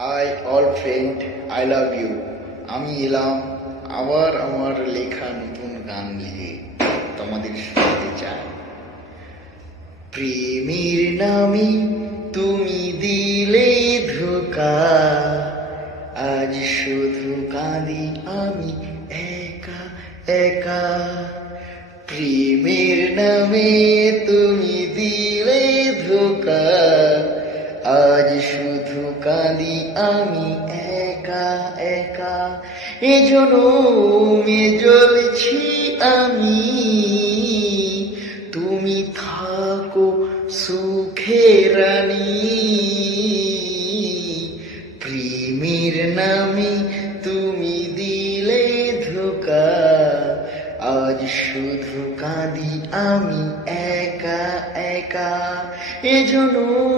High all friend, I love you. আমি এলাম আবার আমার লেখা নতুন গান নিয়ে তোমাদের শোনাতে চাই। প্রেমের নামে তুমি দিলে ধোঁকা, আজ শুধু কাঁদি আমি একা একা। প্রেমের নামে তুমি দিলে ধোঁকা, আজ শুধু কাঁদি আমি একা একা। এ জনমে জ্বলছি আমি, তুমি থাকো সুখে রানী। প্রেমের নামে তুমি দিলে ধোঁকা, আজ শুধু কাঁদি আমি একা একা। এ জনম